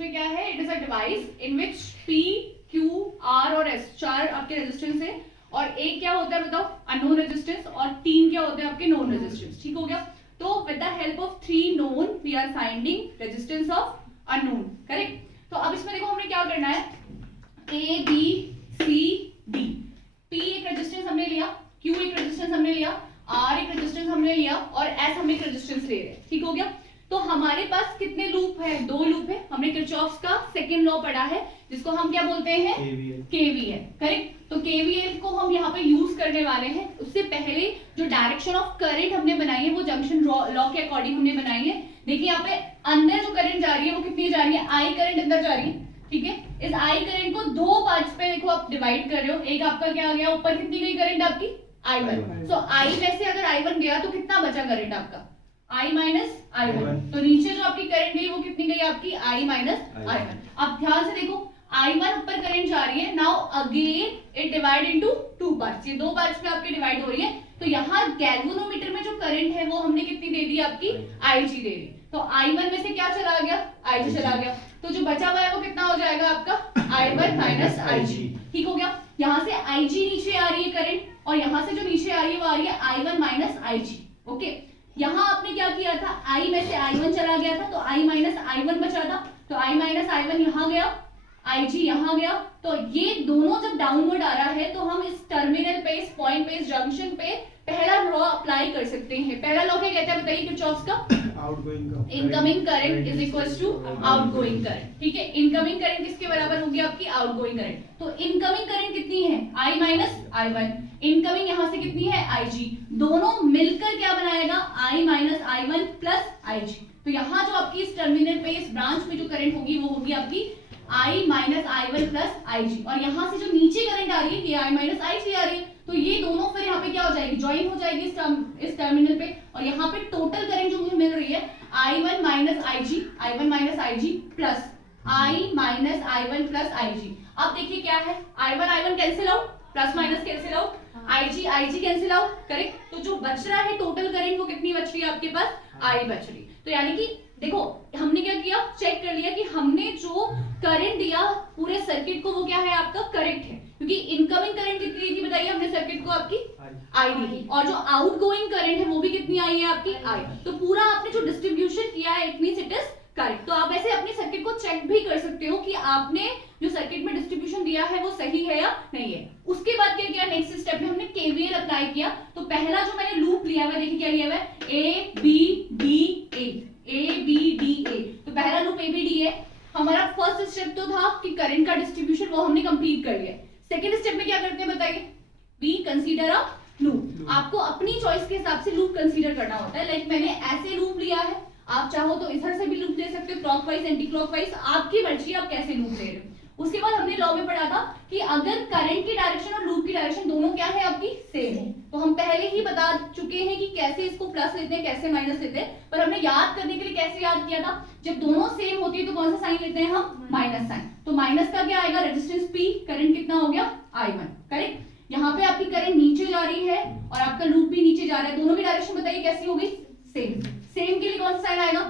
इसमें क्या है, it is a device in which P, Q, R और S चार आपके रेजिस्टेंस है, और एक क्या होता है बताओ, अननोन रेजिस्टेंस, और तीन क्या होते हैं आपके नोन रेजिस्टेंस। ठीक हो गया। तो with the help of 3 known we are finding resistance of unknown, correct. तो अब इसमें देखो हमने क्या करना है, A, B, C, D। P एक रेजिस्टेंस हमने लिया, Q एक रेजिस्टेंस हमने लिया, R एक रेजिस्टेंस हमने लिया, और S हम एक रेजिस्टेंस ले रहे हैं। ठीक हो गया। तो हमारे पास कितने लूप है, 2 लूप है। हमने किरचॉफ्स का सेकंड लॉ पढ़ा है, जिसको हम क्या बोलते हैं, KVL, करेक्ट। तो KVL को हम यहाँ पे यूज करने वाले हैं। उससे पहले जो डायरेक्शन ऑफ करंट हमने बनाई है वो जंक्शन लॉ के अकॉर्डिंग हमने बनाई है। देखिए यहाँ पे अंदर जो करंट जा रही है वो कितनी जा रही है, I करंट अंदर जा रही है। ठीक है, इस I करंट को 2 पार्ट्स पे देखो आप डिवाइड कर रहे हो। एक आपका क्या आ गया, ऊपर कितनी गई करंट आपकी, I1। सो I में से अगर I1 गया तो कितना बचा करंट आपका, I माइनस I1। तो नीचे जो आपकी करंट गई वो कितनी गई आपकी, I माइनस I1। अब ध्यान से देखो, I1 ऊपर करंट जा रही है, now again it divide into 2 parts, ये 2 पार्ट्स में आपके डिवाइड हो रही है। तो यहाँ गैल्वेनोमीटर में जो करंट है वो हमने कितनी दे दी आपकी, Ig दे दी। तो I1 में से क्या चला गया, Ig चला गया। तो जो बचा हुआ है वो कितना हो जाएगा आपका, I1 माइनस Ig। ठीक हो गया। यहाँ से Ig नीचे आ रही है करंट, और यहाँ से जो नीचे आ रही है वो आ रही है I1 माइनस Ig। ओके, यहाँ आपने क्या किया था, I में से I1 चला गया था, तो I माइनस I1 बचा था। तो I माइनस I1 यहाँ गया, Ig यहाँ गया। तो ये दोनों जब डाउनवर्ड आ रहा है तो हम इस टर्मिनल पे, इस पॉइंट पे, इस जंक्शन पे पहला लॉ अप्लाई कर सकते हैं। पहला लॉ क्या कहता है बताइए किरचॉफ्स का, incoming current is equals to outgoing current. ठीक है, इनकमिंग करंट किसके बराबर होगी आपकी, आउटगोइंग करंट। तो इनकमिंग करंट कितनी है, I माइनस I1, इनकमिंग यहाँ से कितनी है, Ig। दोनों मिलकर क्या बनाएगा, I minus I1 plus Ig। तो यहाँ जो आपकी इस टर्मिनल पे, इस ब्रांच में जो करंट होगी वो होगी आपकी I minus I1 plus Ig, और यहाँ से जो नीचे करंट आ रही है ये I माइनस Ig आ रही है। तो ये दोनों फिर यहाँ पे क्या हो जाएगी, ज्वाइन हो जाएगी इस टर्मिनल पे, और यहाँ पे टोटल करंट जो मुझे मिल रही है I1 minus Ig, I1 minus Ig plus I minus I1 plus Ig। अब देखिए क्या है, I1 cancel out, plus minus cancel out, Ig cancel out, correct. तो जो बच रहा है टोटल करंट वो कितनी बच रही है आपके पास, I बच रही। तो यानी कि देखो हमने क्या किया, चेक कर लिया कि हमने जो करंट दिया पूरे सर्किट को वो क्या है आपका, करेक्ट है। क्योंकि इनकमिंग करंट कितनी दी थी बताइए हमने सर्किट को आपकी, I दी थी, और जो आउटगोइंग करंट है वो भी कितनी आई है आपकी, I। तो पूरा आपने जो डिस्ट्रीब्यूशन किया है it means it is correct. तो आप ऐसे अपनी सर्किट को चेक भी कर सकते हो कि आपने जो सर्किट में डिस्ट्रीब्यूशन दिया है वो सही है या नहीं है। उसके बाद क्या किया, नेक्स्ट स्टेप में हमने KVL अप्लाई किया। तो पहला जो मैंने लूप लिया हुआ है, देखिए क्या लिया हुआ है, ABDA। तो पहला लूप ABD है। हमारा फर्स्ट स्टेप तो था कि करंट का डिस्ट्रीब्यूशन, वो हमने कंप्लीट कर लिया। सेकंड स्टेप में क्या करते हैं बताइए, वी कंसीडर अ लूप। आपको अपनी चॉइस के हिसाब से लूप कंसीडर करना होता है। लाइक मैंने ऐसे लूप लिया है, आप चाहो तो इधर से भी लूप ले सकते हो, क्लॉकवाइज एंटी क्लॉकवाइज, आपकी मर्जी आप कैसे लूप ले रहे हो। उसके बाद हमने लॉ में पढ़ा था कि अगर करंट की डायरेक्शन और लूप की डायरेक्शन दोनों क्या है आपकी, सेम है, तो हम पहले ही बता चुके हैं कि कैसे इसको प्लस लेते हैं, कैसे माइनस लेते हैं। पर हमने याद करने के लिए कैसे याद किया था, जब दोनों सेम होती है तो कौन सा साइन लेते हैं हम, माइनस साइन। तो माइनस का क्या आएगा, रेजिस्टेंस P, करंट कितना हो गया, I1, करेक्ट। यहाँ पे आपकी करंट नीचे जा रही है और आपका लूप भी नीचे जा रहा है, दोनों की डायरेक्शन बताइए कैसी होगी, सेम। सेम के लिए कौन सा साइन आएगा,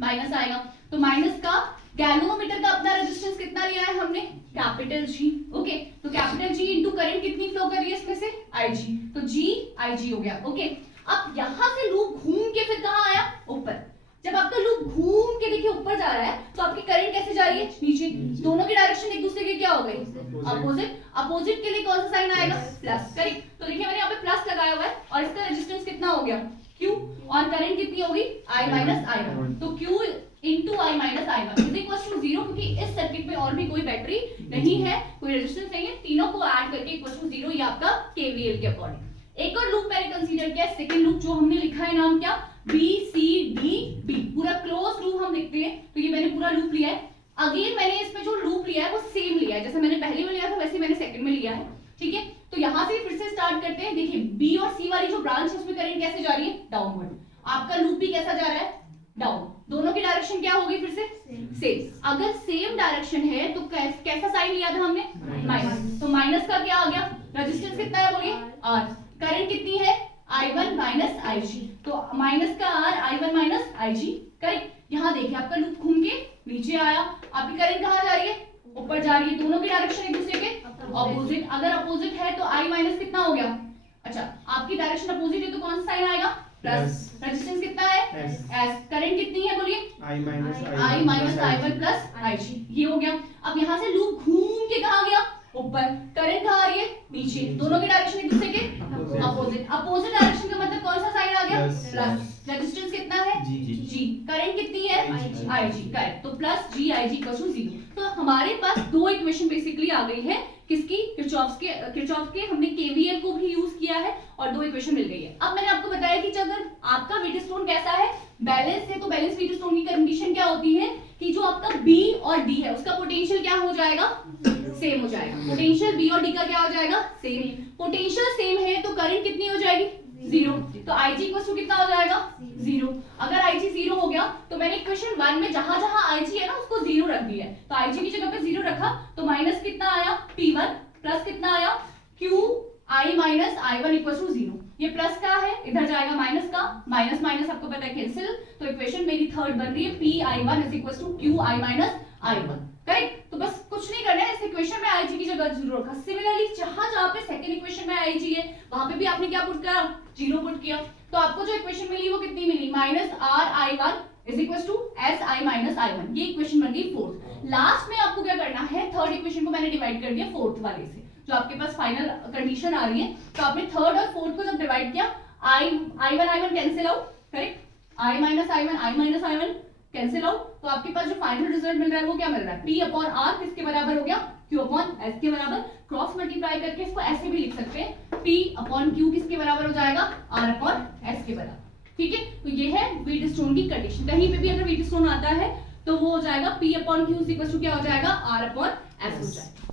माइनस आएगा। तो माइनस का गैल्वेनोमीटर का अपना रेजिस्टेंस कितना लिया है हमने, कैपिटल G। ओके, तो कैपिटल G इनटू करंट कितनी फ्लो कर रही है इसमें से, Ig। तो G Ig हो गया। ओके, अब यहां से लूप घूम के फिर कहां आया, ऊपर। जब आपका लूप घूम के देखिए ऊपर जा रहा है तो आपकी करंट कैसे जा रही है, नीचे। दोनों की डायरेक्शन एक दूसरे के क्या हो गई, अपोजिट। अपोजिट के लिए कौन सा साइन आएगा, प्लस, करेक्ट। तो देखिए मैंने यहाँ पे प्लस लगाया हुआ है और इसका रेजिस्टेंस कितना हो गया, Q, और करंट कितनी होगी, I माइनस I1। तो Q into I minus I1 is equal to 0, क्योंकि इस सर्किट में और भी कोई बैटरी नहीं है, कोई रेजिस्टेंस नहीं है, तीनों को ऐड करके इक्वल टू 0, ये आपका KVL के अकॉर्डिंग। एक और लूप मैंने कंसीडर किया, सेकंड लूप जो हमने लिखा है नाम क्या, BCDB, पूरा क्लोज लूप हम लिखते हैं। तो ये मैंने पूरा लूप लिया है। अगेन मैंने इसमें जो लूप लिया है वो सेम लिया है, जैसे मैंने पहले में लिया था वैसे मैंने सेकंड में लिया है। ठीक है, तो यहाँ से फिर से स्टार्ट करते हैं। देखिए B और C वाली जो ब्रांच है उसमें करंट कैसे जा रही है, डाउनवर्ड। आपका लूप भी कैसा जा रहा है, डाउन। दोनों की डायरेक्शन क्या होगी फिर से, सेम। अगर सेम डायरेक्शन है तो कैसा साइन लिया था हमने, माइनस। तो माइनस का क्या आ गया, रेजिस्टेंस कितना है बोलिए, R। करंट कितनी है, I1 माइनस Ig। तो माइनस का R, I1 minus Ig, correct. यहाँ देखिए आपका लूप घूम के नीचे आया, आपकी करंट कहाँ जा रही है, ऊपर जा रही है, दोनों की डायरेक्शन एक दूसरे के ऑपोजिट। अगर अपोजिट है तो I माइनस कितना हो गया, अच्छा आपकी डायरेक्शन अपोजिट है तो कौन सा साइन आएगा, प्लस। रेजिस्टेंस कितना है, एस। करंट कितनी है बोलिए, I minus I1 plus IG, ये हो गया। अब यहाँ से लूप घूम के कहाँ गया, ऊपर। करंट कहाँ आ रही है, नीचे, दोनों की डायरेक्शन एक दूसरे के अपोजिट। अपोजिट डायरेक्शन का मतलब कौन सा साइन आ गया, प्लस। रेजिस्टेंस कितना है, G। करंट कितनी है, IG। करेक्ट, तो plus G IG equal to 0। तो हमारे पास दो इक्वेशन बेसिकली आ गई है, किसकी, किरचॉफ के हमने केवीएल को भी यूज किया है और दो इक्वेशन मिल गई है। अब मैंने आपको बताया कि अगर आपका व्हीटस्टोन कैसा है, बैलेंस है, तो बैलेंस व्हीटस्टोन की कंडीशन क्या होती है कि जो आपका B और D है उसका पोटेंशियल क्या हो जाएगा, सेम हो जाएगा। पोटेंशियल B और D का क्या हो जाएगा, सेम। पोटेंशियल सेम है तो करंट कितनी हो जाएगी, 0। तो IG इक्वल टू कितना हो जाएगा, 0। अगर IG 0 हो गया तो मैंने इक्वेशन 1 में जहां जहां IG है ना उसको 0 रख दिया है, तो IG की जगह पे 0 रखा तो माइनस कितना आया P1 प्लस कितना आया Q I minus I1 equal to 0। ये प्लस का है, इधर जाएगा माइनस का, माइनस माइनस आपको पता है कैंसिल, तो इक्वेशन मेरी थर्ड बन रही है PI1 is equal to QI minus I1। Correct, तो बस कुछ नहीं करना है, इस इक्वेशन में IG की जगह 0 रखा। सिमिलरली जहां जहां पे सेकंड इक्वेशन में IG है वहां पे भी आपने क्या पुट किया, 0 पुट किया, तो आपको जो इक्वेशन मिली वो कितनी मिली, minus RI1 is equal to SI minus I1। ये इक्वेशन बन गई फोर्थ। लास्ट में आपको क्या करना है, थर्ड इक्वेशन को मैंने डिवाइड कर दिया फोर्थ वाले से, जो आपके पास फाइनल कंडीशन आ रही है, तो आपने थर्ड और फोर्थ को जब डिवाइड किया, I1 cancel out, correct, I minus I1 cancel out, तो आपके पास जो फाइनल रिजल्ट मिल रहा है वो क्या मिल रहा है, P अपॉन R किसके बराबर हो गया, Q अपॉन S के बराबर। क्रॉस मल्टीप्लाई करके इसको ऐसे भी लिख सकते हैं, P अपॉन Q किसके बराबर हो जाएगा, R अपॉन S के बराबर। ठीक है, तो ये है व्हीटस्टोन की कंडीशन। कहीं पे भी अगर व्हीटस्टोन आता है तो वो हो जाएगा P upon Q equal to क्या हो जाएगा, R अपॉन S हो जाएगा।